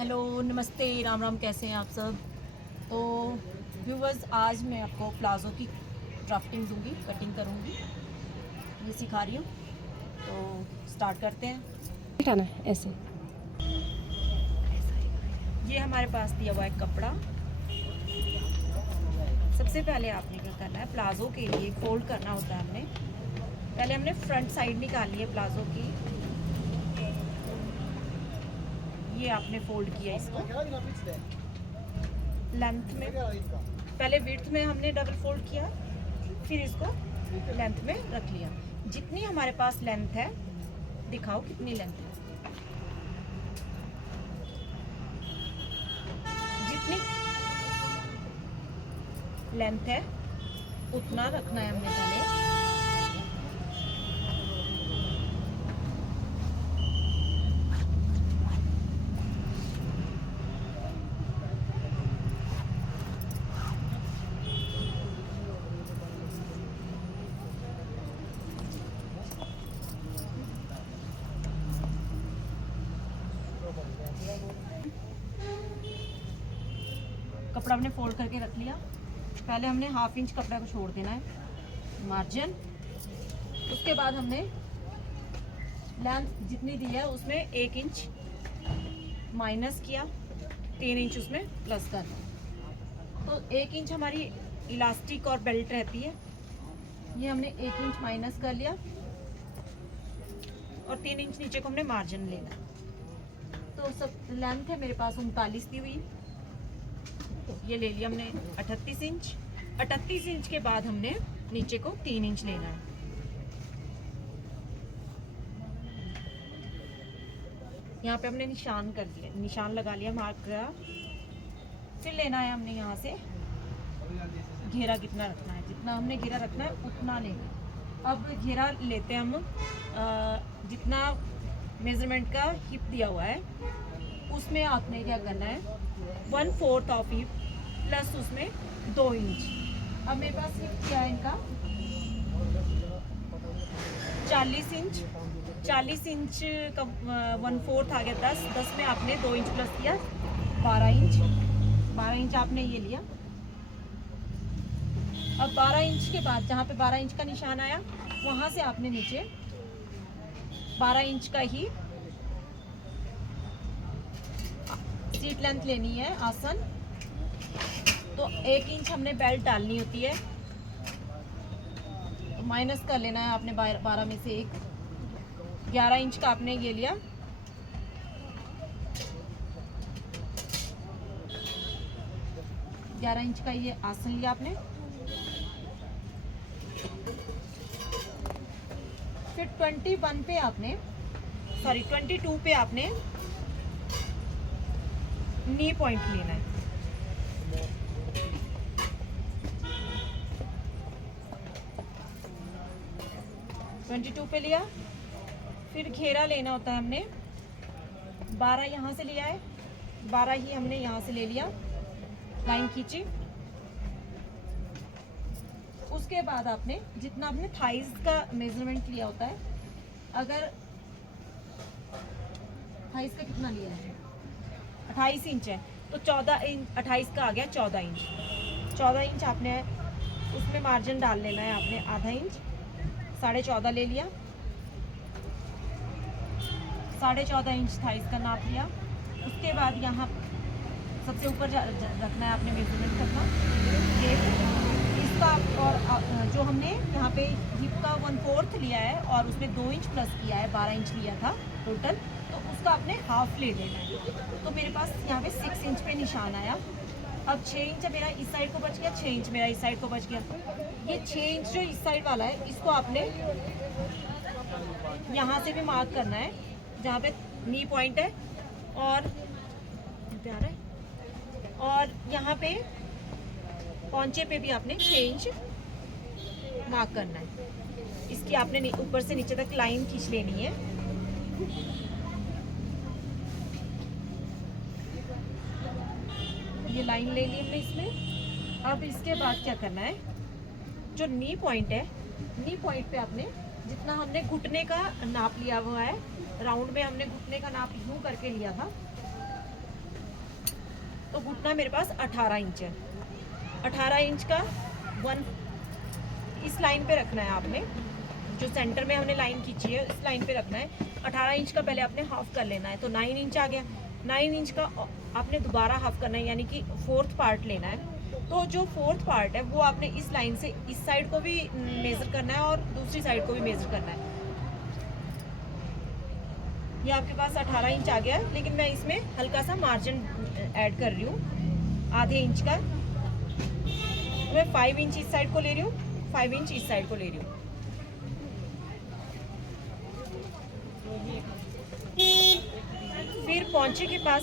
Hello, नमस्ते, राम राम। कैसे हैं आप सब? तो व्यूवर्स, आज मैं आपको प्लाज़ो की ड्राफ्टिंग दूंगी, कटिंग करूंगी, ये सिखा रही हूँ। तो स्टार्ट करते हैं। हटाना है ऐसे। ये हमारे पास दिया हुआ है कपड़ा। सबसे पहले आपने क्या करना है, प्लाज़ो के लिए फोल्ड करना होता है। पहले हमने फ्रंट साइड निकालनी है प्लाज़ो की। ये आपने फोल्ड किया इसको लेंथ में। पहले विड्थ में हमने डबल फोल्ड किया, फिर इसको लेंथ में रख लिया। जितनी हमारे पास लेंथ है, दिखाओ कितनी लेंथ है। जितनी लेंथ है उतना रखना है हमने पहले। कपड़ा हमने फोल्ड करके रख लिया। पहले हमने हाफ इंच कपड़ा को छोड़ देना है मार्जिन। उसके बाद हमने लेंथ जितनी दी है उसमें 1 इंच माइनस किया, 3 इंच उसमें प्लस कर। तो 1 इंच हमारी इलास्टिक और बेल्ट रहती है, ये हमने 1 इंच माइनस कर लिया और 3 इंच नीचे को हमने मार्जिन लेना। तो सब लेंथ है मेरे पास 39 दी हुई, ये ले लिया हमने 38 इंच। 38 इंच के बाद हमने नीचे को 3 इंच लेना है। यहाँ पे हमने निशान कर दिया, निशान लगा लिया, मार्क करा। फिर लेना है हमने यहाँ से घेरा कितना रखना है, जितना हमने घेरा रखना है उतना लेना। अब घेरा लेते हैं हम जितना मेजरमेंट का हिप दिया हुआ है उसमें आपने क्या करना है 1/4 ऑफ हिप प्लस उसमें 2 इंच। अब मेरे पास हिप क्या है इनका 40 इंच। 40 इंच का 1/4 आ गया 10 में आपने 2 इंच प्लस किया 12 इंच। 12 इंच आपने ये लिया। अब 12 इंच के बाद जहाँ पे 12 इंच का निशान आया वहाँ से आपने नीचे 12 इंच का ही सीट लेंथ लेनी है आसन। तो 1 इंच हमने बेल्ट डालनी होती है, तो माइनस कर लेना है आपने 12 में से 1। 11 इंच का आपने ये लिया। ग्यारह इंच का ये आसन लिया आपने। फिर 21 पे आपने 22 पे आपने नी पॉइंट लेना है। ट्वेंटी टू पे लिया। फिर घेरा लेना होता है हमने 12 यहाँ से लिया है, 12 ही हमने यहाँ से ले लिया, लाइन खींची। उसके बाद आपने जितना आपने थाइज का मेजरमेंट लिया होता है, अगर थाइज का कितना लिया है 28 इंच है तो 14 इंच 28 का आ गया 14 इंच। 14 इंच आपने उसमें मार्जिन डाल लेना है आपने आधा इंच। 14.5 ले लिया। 14.5 इंच थाइस का नाप लिया। उसके बाद यहाँ सबसे ऊपर रखना है आपने मेजरमेंट करना ये इसका। और जो हमने यहाँ पे हिप का 1/4 लिया है और उसमें 2 इंच प्लस किया है, 12 इंच लिया था टोटल, तो उसका आपने हाफ ले लेना है। तो मेरे पास यहाँ पे 6 इंच पे निशान आया। अब 6 इंच मेरा इस साइड को बच गया, 6 इंच मेरा इस साइड को बच गया। ये 6 इंच जो इस साइड वाला है इसको आपने यहाँ से भी मार्क करना है जहाँ पे नी पॉइंट है, और यहाँ पे पौंचे पे भी आपने 6 इंच मार्क करना है। इसकी आपने ऊपर से नीचे तक लाइन खींच लेनी है। ये लाइन ले ली हमने इसमें। अब इसके बाद क्या करना है, जो नी पॉइंट है, नी पॉइंट पे आपने जितना हमने घुटने का नाप लिया हुआ है, राउंड में हमने घुटने का नाप यूं करके लिया था, तो घुटना मेरे पास 18 इंच है। 18 इंच का 1 इस लाइन पे रखना है आपने, जो सेंटर में हमने लाइन खींची है इस लाइन पे रखना है। 18 इंच का पहले आपने हाफ कर लेना है, तो 9 इंच आ गया। 9 इंच का आपने दोबारा हाफ करना है, यानी कि 4th पार्ट लेना है। तो जो 4th पार्ट है वो आपने इस लाइन से इस साइड को भी मेज़र करना है और दूसरी साइड को भी मेज़र करना है। ये आपके पास 18 इंच आ गया है, लेकिन मैं इसमें हल्का सा मार्जिन ऐड कर रही हूँ आधे इंच का। तो मैं 5 इंच इस साइड को ले रही हूँ, 5 इंच इस साइड को ले रही हूँ। फिर पौंचे के पास,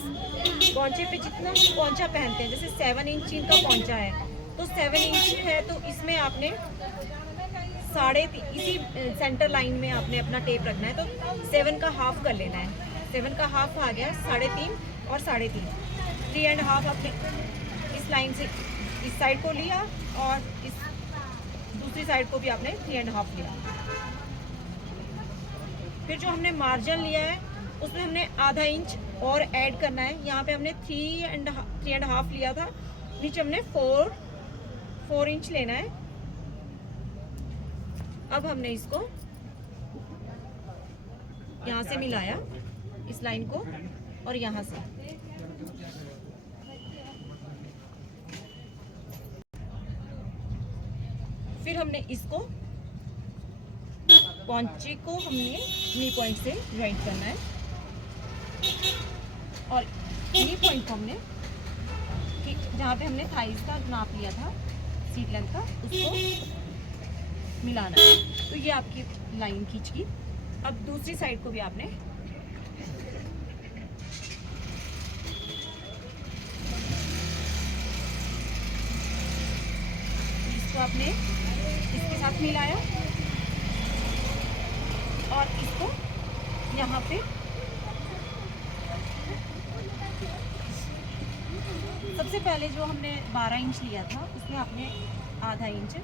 पौंचे पे जितना पौंचा पहनते हैं, जैसे 7 इंच इनका पौंचा है, तो 7 इंच है तो इसमें आपने 3.5 इसी सेंटर लाइन में आपने अपना टेप रखना है। तो 7 का हाफ कर लेना है। 7 का हाफ आ गया 3.5 और 3.5, 3.5 आपने इस लाइन से इस साइड को लिया और इस दूसरी साइड को भी आपने 3.5 लिया। फिर जो हमने मार्जिन लिया है उसमें हमने आधा इंच और ऐड करना है। यहाँ पे हमने 3.5 लिया था, नीचे हमने 4 इंच लेना है। अब हमने इसको यहाँ से मिलाया, इस लाइन को, और यहाँ से फिर हमने इसको पौंचे को हमने नी पॉइंट से ज्वाइंट करना है और नी पॉइंट को हमने जहाँ पे हमने थाइस का नाप लिया था सीट लेंथ का, उसको मिलाना है। तो ये आपकी लाइन खींच की। अब दूसरी साइड को भी आपने इसको आपने इसके साथ मिलाया और इसको यहाँ पे सबसे पहले जो हमने 12 इंच लिया था उसमें आपने आधा इंच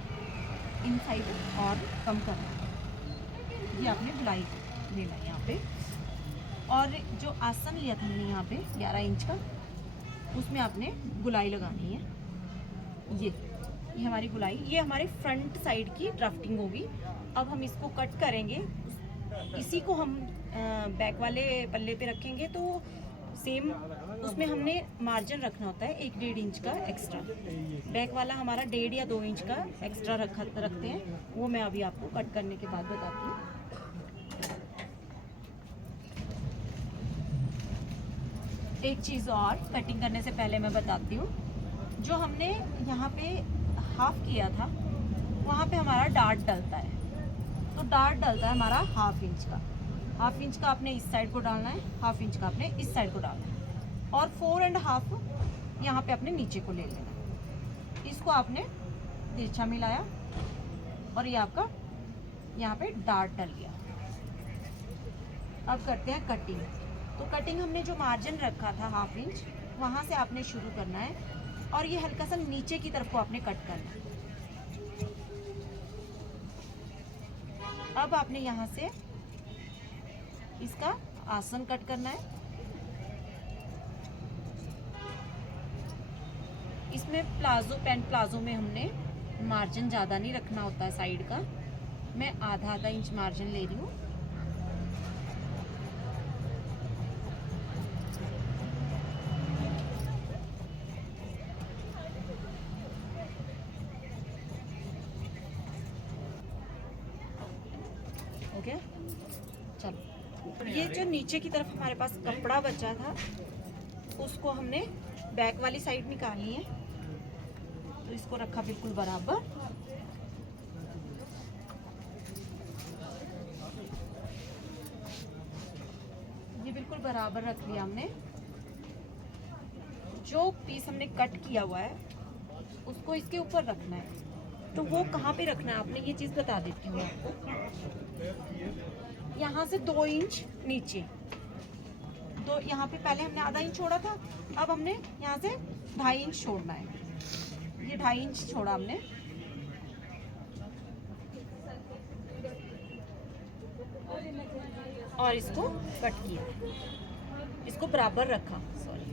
इन साइड और कम करना है। ये आपने गुलाई लेना है यहाँ पे। और जो आसन लिया था हमने यहाँ पे 11 इंच का, उसमें आपने गुलाई लगानी है। ये हमारी गुलाई, ये हमारे फ्रंट साइड की ड्राफ्टिंग होगी। अब हम इसको कट करेंगे, इसी को हम बैक वाले पल्ले पे रखेंगे। तो सेम उसमें हमने मार्जिन रखना होता है 1-1.5 इंच का एक्स्ट्रा। बैक वाला हमारा 1.5 या 2 इंच का एक्स्ट्रा रखते हैं, वो मैं अभी आपको कट करने के बाद बताती हूँ। एक चीज़ और कटिंग करने से पहले मैं बताती हूँ, जो हमने यहाँ पे हाफ किया था वहाँ पे हमारा डार्ट डलता है। तो डार्ट डलता है हमारा 1/2 इंच का। 1/2 इंच का आपने इस साइड को डालना है, 1/2 इंच का आपने इस साइड को डालना है, और 4.5 यहाँ पे आपने नीचे को ले लेना है। इसको आपने तिरछा मिलाया और ये आपका यहाँ पे डार्ट डल गया। अब करते हैं कटिंग। तो कटिंग हमने जो मार्जिन रखा था 1/2 इंच, वहाँ से आपने शुरू करना है और ये हल्का सा नीचे की तरफ को आपने कट करना है। अब आपने यहाँ से इसका आसन कट करना है। इसमें प्लाजो, पैंट प्लाजो में हमने मार्जिन ज़्यादा नहीं रखना होता है साइड का। मैं आधा इंच मार्जिन ले रही हूँ। ओके, चलो। ये जो नीचे की तरफ हमारे पास कपड़ा बचा था उसको हमने बैक वाली साइड निकालनी है। तो इसको रखा बिल्कुल बराबर। ये बिल्कुल बराबर रख लिया हमने। जो पीस हमने कट किया हुआ है उसको इसके ऊपर रखना है। तो वो कहाँ पे रखना है आपने, ये चीज़ बता देती हूँ आपको। यहाँ से 2 इंच नीचे, तो यहाँ पे पहले हमने आधा इंच छोड़ा था, अब हमने यहाँ से 2.5 इंच छोड़ना है। ये 2.5 इंच छोड़ा हमने। और इसको कट किया, इसको बराबर रखा, सॉरी।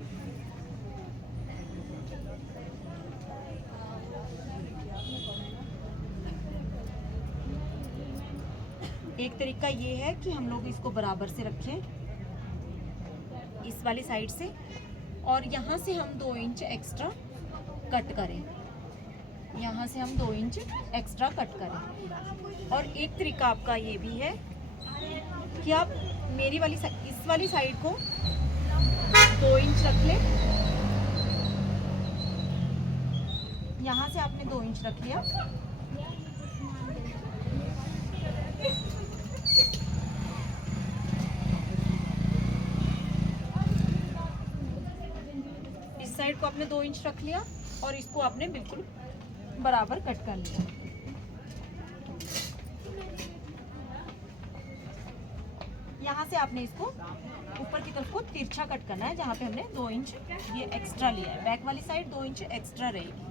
एक तरीका ये है कि हम लोग इसको बराबर से रखें इस वाली साइड से, और यहाँ से हम 2 इंच एक्स्ट्रा कट करें, यहाँ से हम 2 इंच एक्स्ट्रा कट करें। और एक तरीका आपका ये भी है कि आप मेरी वाली इस वाली साइड को 2 इंच रख लें, यहाँ से आपने 2 इंच रख लिया, इस साइड को आपने 2 इंच रख लिया और इसको आपने बिल्कुल बराबर कट कर लिया। यहाँ से आपने इसको ऊपर की तरफ को तिरछा कट करना है, जहाँ पे हमने 2 इंच ये एक्स्ट्रा लिया है। बैक वाली साइड 2 इंच एक्स्ट्रा रहेगी।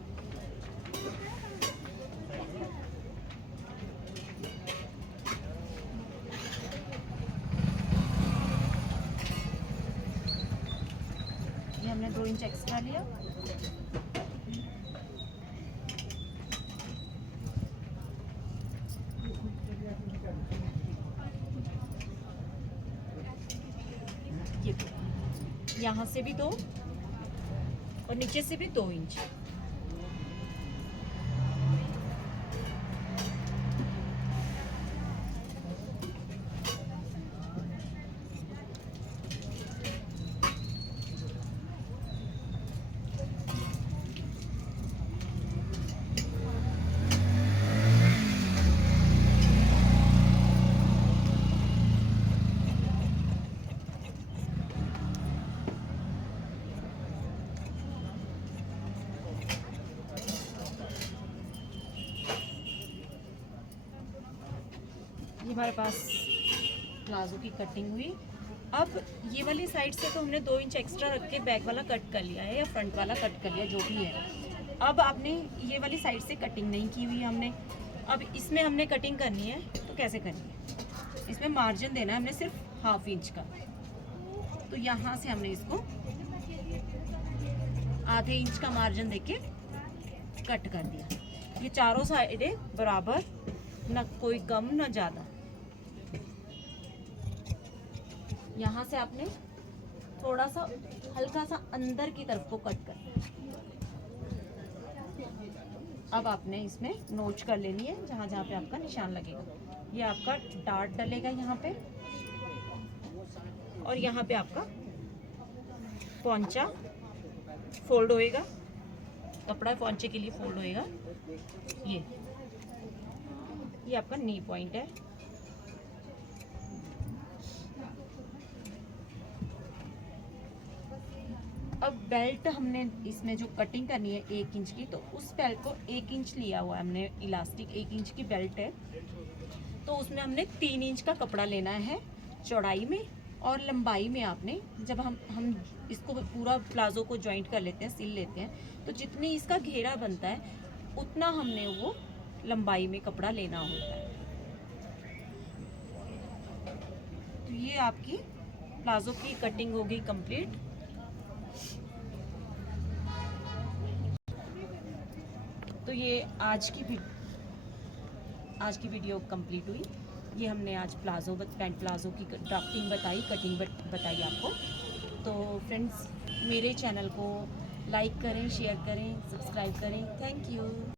ये हमने 2 इंच एक्स्ट्रा लिया। यहाँ से भी 2 और नीचे से भी 2 इंच। ये हमारे पास प्लाजो की कटिंग हुई। अब ये वाली साइड से तो हमने 2 इंच एक्स्ट्रा रख के बैक वाला कट कर लिया है या फ्रंट वाला कट कर लिया, जो भी है। अब आपने ये वाली साइड से कटिंग नहीं की हुई हमने, अब इसमें हमने कटिंग करनी है। तो कैसे करनी है, इसमें मार्जिन देना है हमने सिर्फ 1/2 इंच का। तो यहाँ से हमने इसको आधे इंच का मार्जिन देके कट कर दिया। ये चारों साइडें बराबर, ना कोई कम ना ज़्यादा। यहाँ से आपने थोड़ा सा हल्का सा अंदर की तरफ को कट कर, अब आपने इसमें नोच कर लेनी है जहाँ जहाँ पे आपका निशान लगेगा। ये आपका डार्ट डलेगा यहाँ पे, और यहाँ पे आपका पोंचा फोल्ड होएगा, कपड़ा पोंचे के लिए फोल्ड होएगा। ये आपका नी पॉइंट है। अब बेल्ट हमने इसमें जो कटिंग करनी है 1 इंच की, तो उस बेल्ट को 1 इंच लिया हुआ है हमने, इलास्टिक 1 इंच की बेल्ट है। तो उसमें हमने 3 इंच का कपड़ा लेना है चौड़ाई में, और लंबाई में आपने जब हम इसको पूरा प्लाजो को जॉइंट कर लेते हैं, सिल लेते हैं, तो जितनी इसका घेरा बनता है उतना हमने वो लंबाई में कपड़ा लेना होता है। तो ये आपकी प्लाजो की कटिंग होगी कंप्लीट। तो ये आज की वीडियो कंप्लीट हुई। ये हमने आज पैंट प्लाजो की ड्राफ्टिंग बताई, कटिंग बताई आपको। तो फ्रेंड्स, मेरे चैनल को लाइक करें, शेयर करें, सब्सक्राइब करें। Thank you.